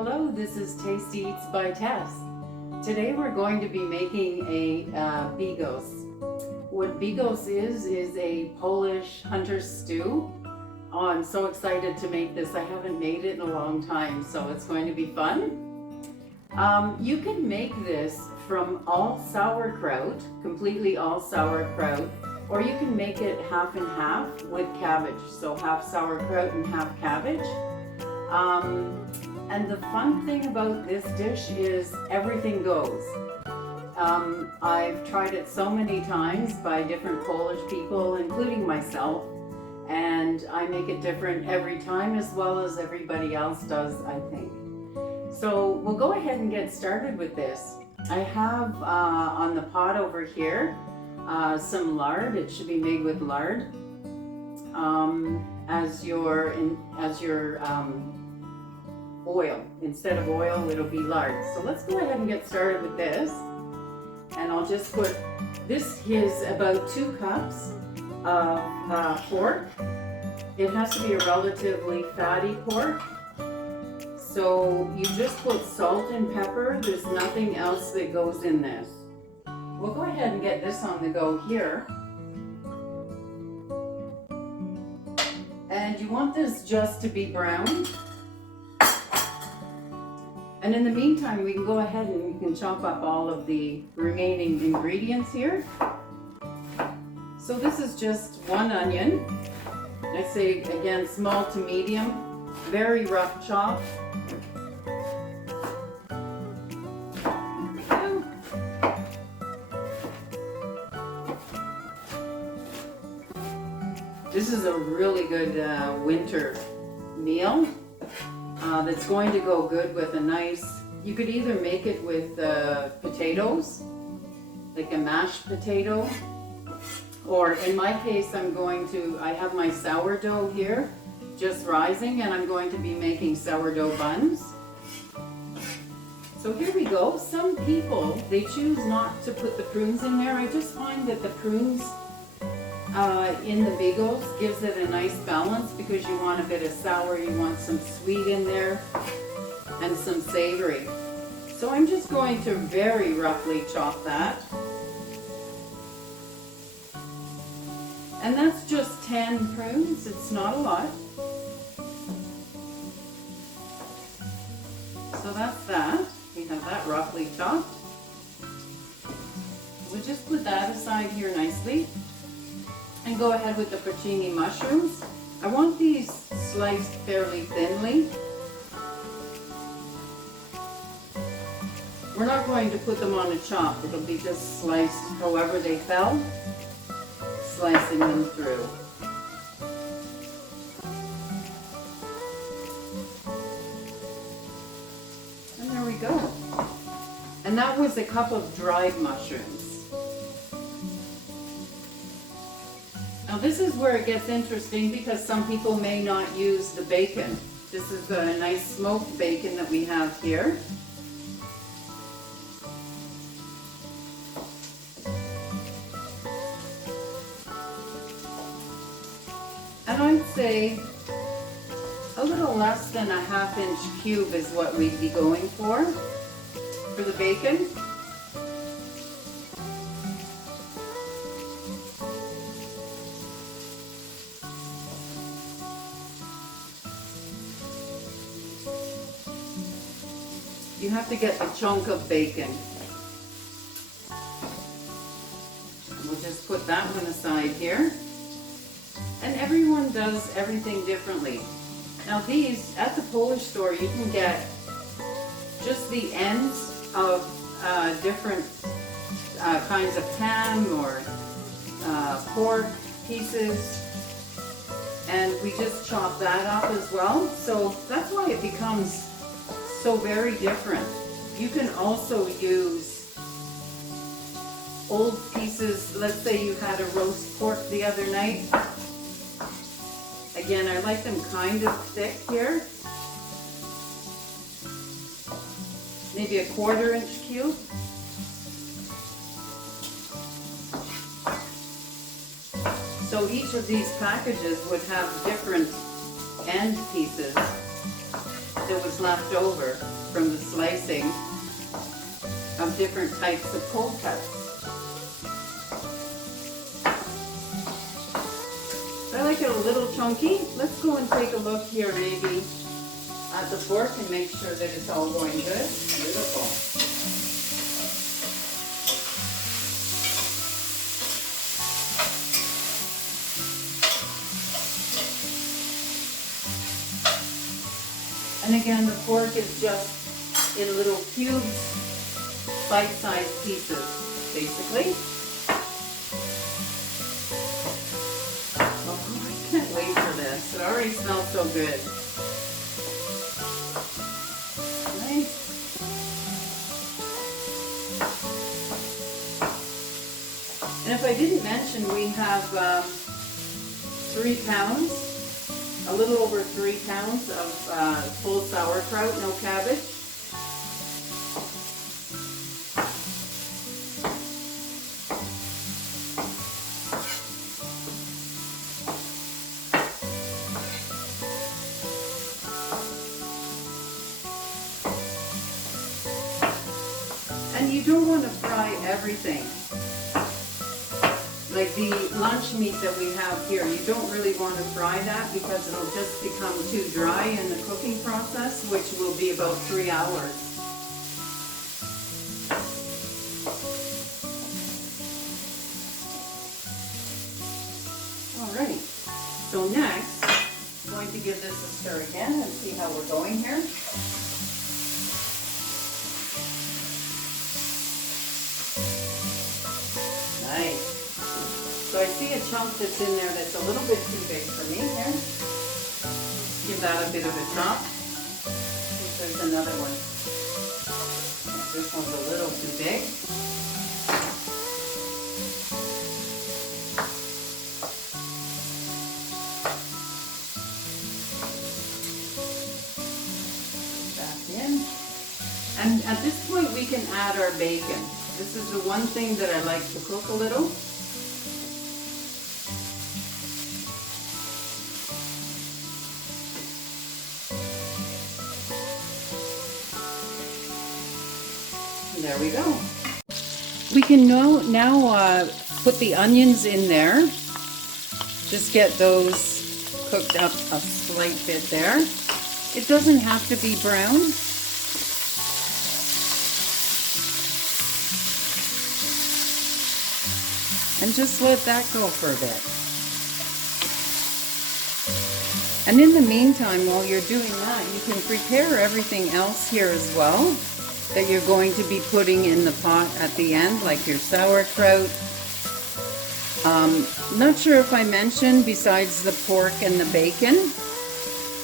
Hello, this is Tasty Eats by Tess. Today we're going to be making a bigos. What bigos is a Polish hunter stew. Oh, I'm so excited to make this. I haven't made it in a long time, so it's going to be fun. You can make this from all sauerkraut, completely all sauerkraut, or you can make it half and half with cabbage. So half sauerkraut and half cabbage. And the fun thing about this dish is everything goes. I've tried it so many times by different Polish people, including myself, and I make it different every time as well as everybody else does, I think. So we'll go ahead and get started with this. I have on the pot over here some lard. It should be made with lard as your oil. Instead of oil, it'll be lard. So let's go ahead and get started with this. And I'll just put, this is about 2 cups of pork. It has to be a relatively fatty pork. So you just put salt and pepper. There's nothing else that goes in this. We'll go ahead and get this on the go here. And you want this just to be brown. And in the meantime, we can go ahead and we can chop up all of the remaining ingredients here. So this is just 1 onion. I say again, small to medium, very rough chop. This is a really good winter meal. That's going to go good with a nice, you could either make it with potatoes, like a mashed potato, or in my case I have my sourdough here, just rising, and I'm going to be making sourdough buns. So here we go. Some people, they choose not to put the prunes in there. I just find that the prunes in the bigos gives it a nice balance because you want a bit of sour, you want some sweet in there, and some savory. So I'm just going to very roughly chop that. And that's just 10 prunes, it's not a lot. So that's that. We have that roughly chopped. We'll just put that aside here nicely. And go ahead with the Puccini mushrooms. I want these sliced fairly thinly. We're not going to put them on a chop. It'll be just sliced however they fell, slicing them through. And there we go. And that was a cup of dried mushrooms. Now this is where it gets interesting because some people may not use the bacon. This is a nice smoked bacon that we have here. And I'd say a little less than a 1/2 inch cube is what we'd be going for the bacon. You have to get the chunk of bacon. We'll just put that one aside here. And everyone does everything differently. Now these, at the Polish store, you can get just the ends of different kinds of ham or pork pieces. And we just chop that up as well. So that's why it becomes so very different. You can also use old pieces. Let's say you had a roast pork the other night. Again, I like them kind of thick here. Maybe a 1/4 inch cube. So each of these packages would have different end pieces that was left left over from the slicing of different types of cold cuts. I like it a little chunky. Let's go and take a look here maybe at the fork and make sure that it's all going good. Beautiful. And again, the pork is just in little cubes, bite-sized pieces, basically. Oh, I can't wait for this. It already smells so good. Nice. And if I didn't mention, we have 3 pounds. A little over 3 pounds of full sauerkraut, no cabbage. And you don't want to fry everything. Like the lunch meat that we have here, you don't really want to fry that because it'll just become too dry in the cooking process, which will be about 3 hours. Alrighty, so next, I'm going to give this a stir again and see how we're going here. Nice. So I see a chunk that's in there that's a little bit too big for me here. Give that a bit of a chop. See if there's another one. This one's a little too big. Back in. And at this point we can add our bacon. This is the one thing that I like to cook a little. There we go. We can now put the onions in there. Just get those cooked up a slight bit there. It doesn't have to be brown. And just let that go for a bit. And in the meantime, while you're doing that, you can prepare everything else here as well that you're going to be putting in the pot at the end, like your sauerkraut. Not sure if I mentioned, besides the pork and the bacon,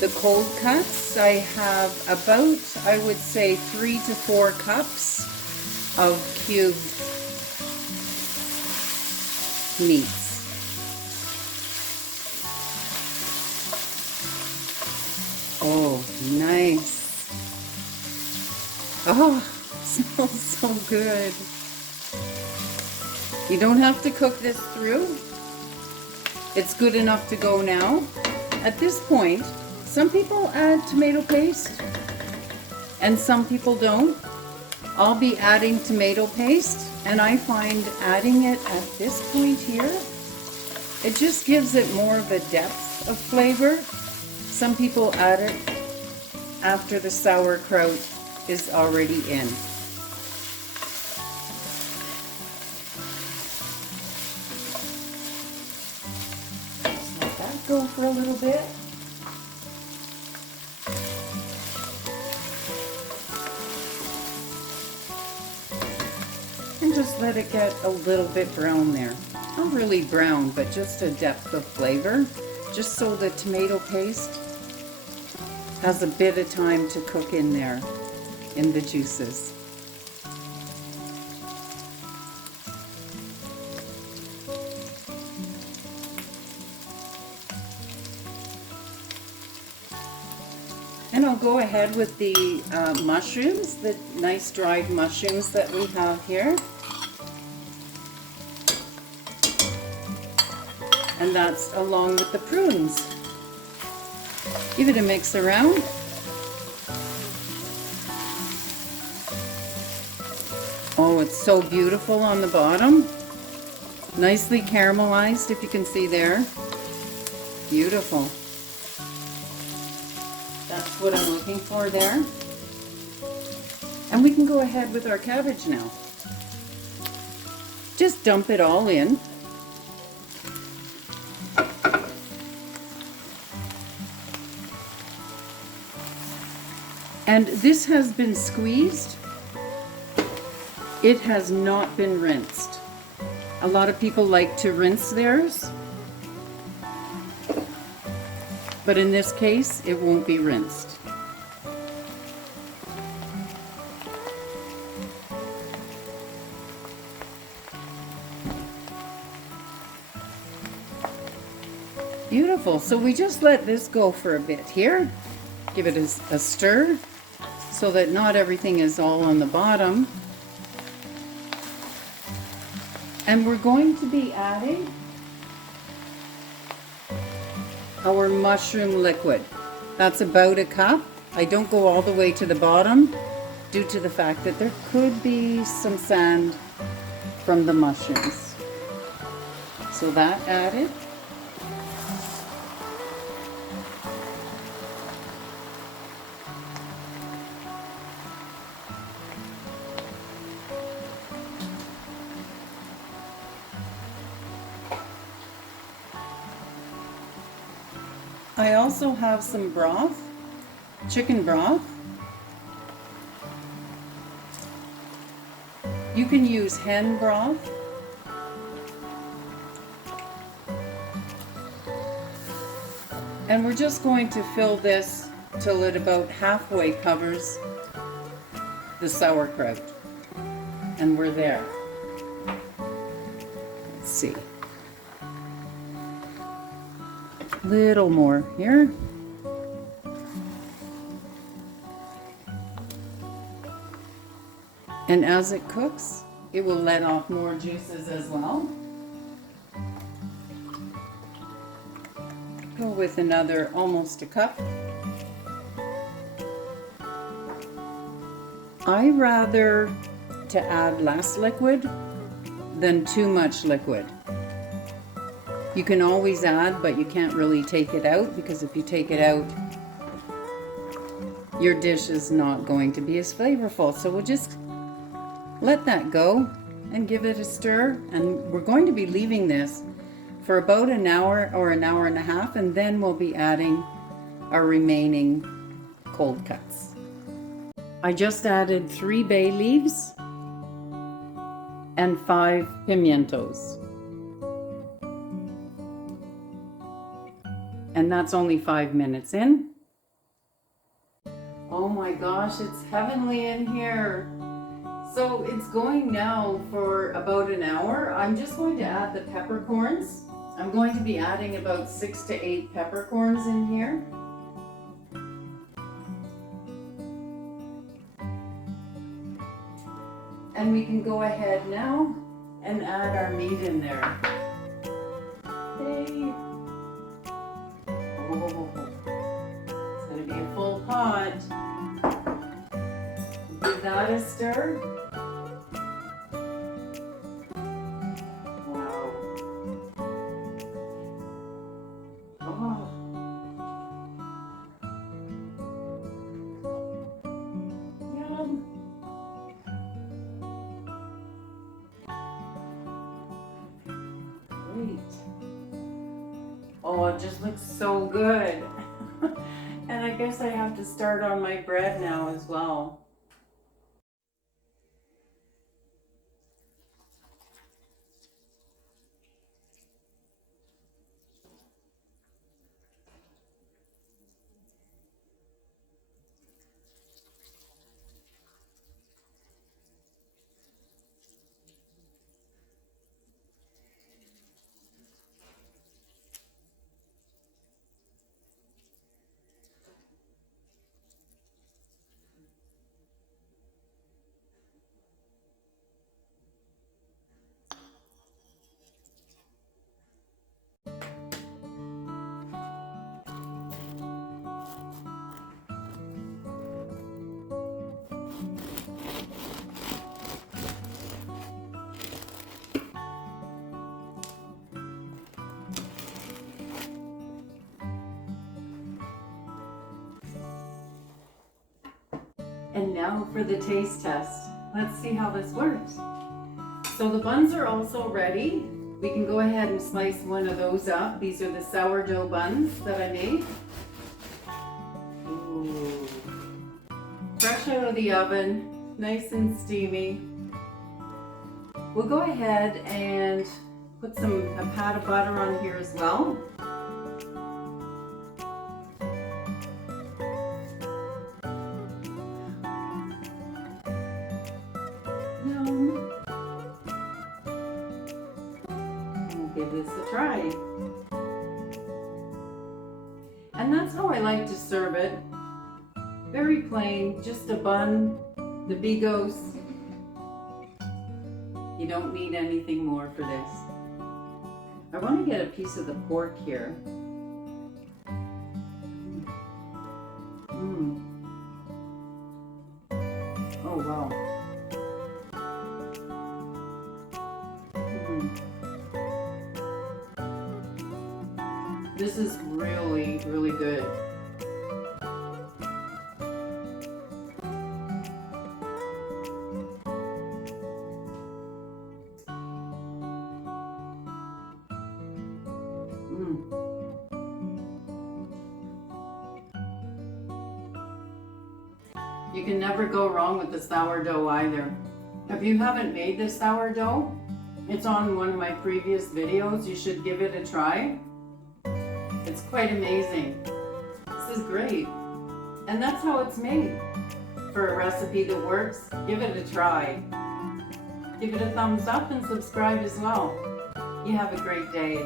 the cold cuts. I have about, I would say, 3 to 4 cups of cubed meats. Oh, nice. Oh, it smells so good. You don't have to cook this through. It's good enough to go now. At this point, some people add tomato paste and some people don't. I'll be adding tomato paste, and I find adding it at this point here, it just gives it more of a depth of flavor. Some people add it after the sauerkraut is already in. Just let that go for a little bit. And just let it get a little bit brown there. Not really brown, but just a depth of flavor, just so the tomato paste has a bit of time to cook in there, in the juices. And I'll go ahead with the mushrooms, the nice dried mushrooms that we have here. And that's along with the prunes. Give it a mix around. Oh, it's so beautiful on the bottom. Nicely caramelized, if you can see there. Beautiful. That's what I'm looking for there. And we can go ahead with our cabbage now. Just dump it all in. And this has been squeezed. It has not been rinsed. A lot of people like to rinse theirs, but in this case, it won't be rinsed. Beautiful. So we just let this go for a bit here. Give it a stir so that not everything is all on the bottom. And we're going to be adding our mushroom liquid. That's about a cup. I don't go all the way to the bottom due to the fact that there could be some sand from the mushrooms. So that added. I also have some broth, chicken broth. You can use hen broth. And we're just going to fill this till it about halfway covers the sauerkraut. And we're there. Let's see. Little more here. And as it cooks, it will let off more juices as well. Go with another almost a cup. I rather to add less liquid than too much liquid. You can always add, but you can't really take it out, because if you take it out, your dish is not going to be as flavorful. So we'll just let that go and give it a stir. And we're going to be leaving this for about an hour or an hour and a half, and then we'll be adding our remaining cold cuts. I just added 3 bay leaves and 5 pimientos. And that's only 5 minutes in. Oh my gosh, it's heavenly in here. So it's going now for about an hour. I'm just going to add the peppercorns. I'm going to be adding about 6 to 8 peppercorns in here. And we can go ahead now and add our meat in there. Hey. Oh, it's going to be a full pot. Give that a stir. Wow. Oh. Yum. Great. Oh, it just looks so good. And I guess I have to start on my bread now as well. And now for the taste test. Let's see how this works. So the buns are also ready. We can go ahead and slice one of those up. These are the sourdough buns that I made. Ooh. Fresh out of the oven, nice and steamy. We'll go ahead and put a pat of butter on here as well. Give this a try. And that's how I like to serve it. Very plain, just a bun, the Bigos. You don't need anything more for this. I want to get a piece of the pork here. Oh wow. This is really, really good. You can never go wrong with the sourdough either. If you haven't made this sourdough, it's on one of my previous videos. You should give it a try. It's quite amazing. This is great. And that's how it's made. For a recipe that works, give it a try. Give it a thumbs up and subscribe as well. You have a great day.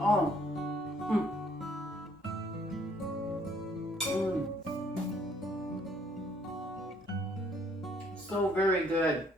Oh. So very good.